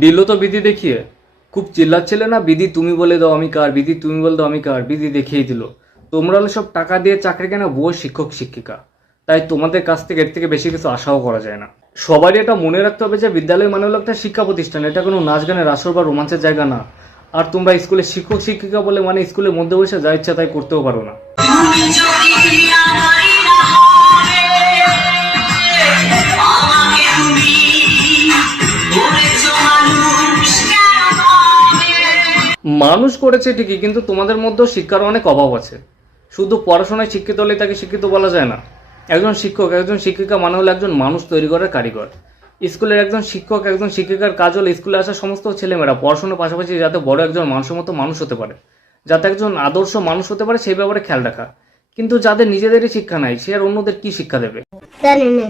দিল তো বিধি দেখিয়ে। খুব চিল্লাচ্ছিলে না? বিধি তুমি বলে দাও আমি কার? বিধি তুমি বলে দাও আমি কার? বিধি দেখিয়ে দিল। তোমরা হলে সব টাকা দিয়ে চাকরি কেনা বউ শিক্ষক, শিক্ষিকা। তাই তোমাদের কাছ থেকে এর থেকে বেশি কিছু আশাও করা যায় না। সবারই এটা মনে রাখতে হবে যে বিদ্যালয় মানে হলো একটা শিক্ষা প্রতিষ্ঠান। এটা কোনো নাচ গানের আসর বা রোমাঞ্চের জায়গা না। আর তোমরা স্কুলে শিক্ষক, শিক্ষিকা বলে মানে স্কুলের মধ্যে বসে যা ইচ্ছা তাই করতেও পারো না। মানুষ করেছে ঠিকই, কিন্তু তোমাদের মধ্যেও শিক্ষার অনেক অভাব আছে। শুধু পড়াশোনায় শিক্ষিত হলে তাকে শিক্ষিত বলা যায় না। একজন শিক্ষক, একজন শিক্ষিকা মানে হলো একজন মানুষ তৈরি করার কারিগর। স্কুলের একজন শিক্ষক, একজন শিক্ষিকার কাজ হলো স্কুলে আসা সমস্ত ছেলেমেয়েরা, পড়াশোনার পাশাপাশি যাতে বড় একজন মানুষের মতো মানুষ হতে পারে। যাতে একজন আদর্শ মানুষ হতে পারে, সেই ব্যাপারে খেয়াল রাখা। কিন্তু যাদের নিজেদেরই শিক্ষা নাই সে আর অন্যদের কি শিক্ষা দেবে? জানি না।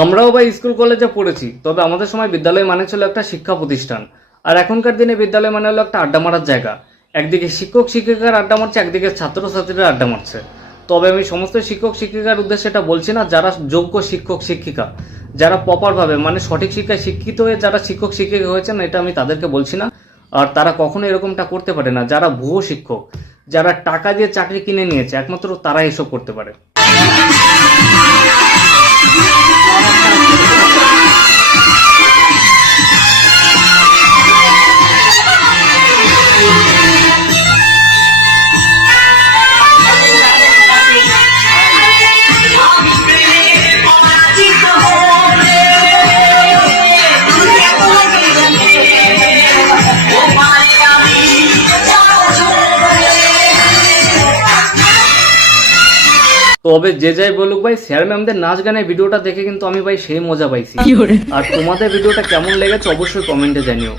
আমরাও বা স্কুল কলেজে পড়েছি, তবে আমাদের সময় বিদ্যালয় মানে ছিল একটা শিক্ষা প্রতিষ্ঠান। আর এখনকার দিনে বিদ্যালয় মানে হলো একটা আড্ডা মারার জায়গা। একদিকে শিক্ষক, শিক্ষিকার আড্ডা মারছে, একদিকে ছাত্রছাত্রীরা আড্ডা মারছে। তবে আমি সমস্ত শিক্ষক, শিক্ষিকার উদ্দেশ্যে এটা বলছি না, যারা যোগ্য শিক্ষক, শিক্ষিকা, যারা প্রপারভাবে মানে সঠিক শিক্ষায় শিক্ষিত হয়ে যারা শিক্ষক, শিক্ষিকা হয়েছেন, এটা আমি তাদেরকে বলছি না। আর তারা কখনো এরকমটা করতে পারে না। যারা ভুয়ো শিক্ষক, যারা টাকা দিয়ে চাকরি কিনে নিয়েছে, একমাত্র তারাই এসব করতে পারে। তবে যে যাই বলুক ভাই স্যার ম্যামদের নাচ গানের ভিডিওটা দেখে কিন্তু আমি ভাই সেই মজা পাইছি। আর তোমাদের ভিডিওটা কেমন লেগেছে অবশ্যই কমেন্টে জানিও।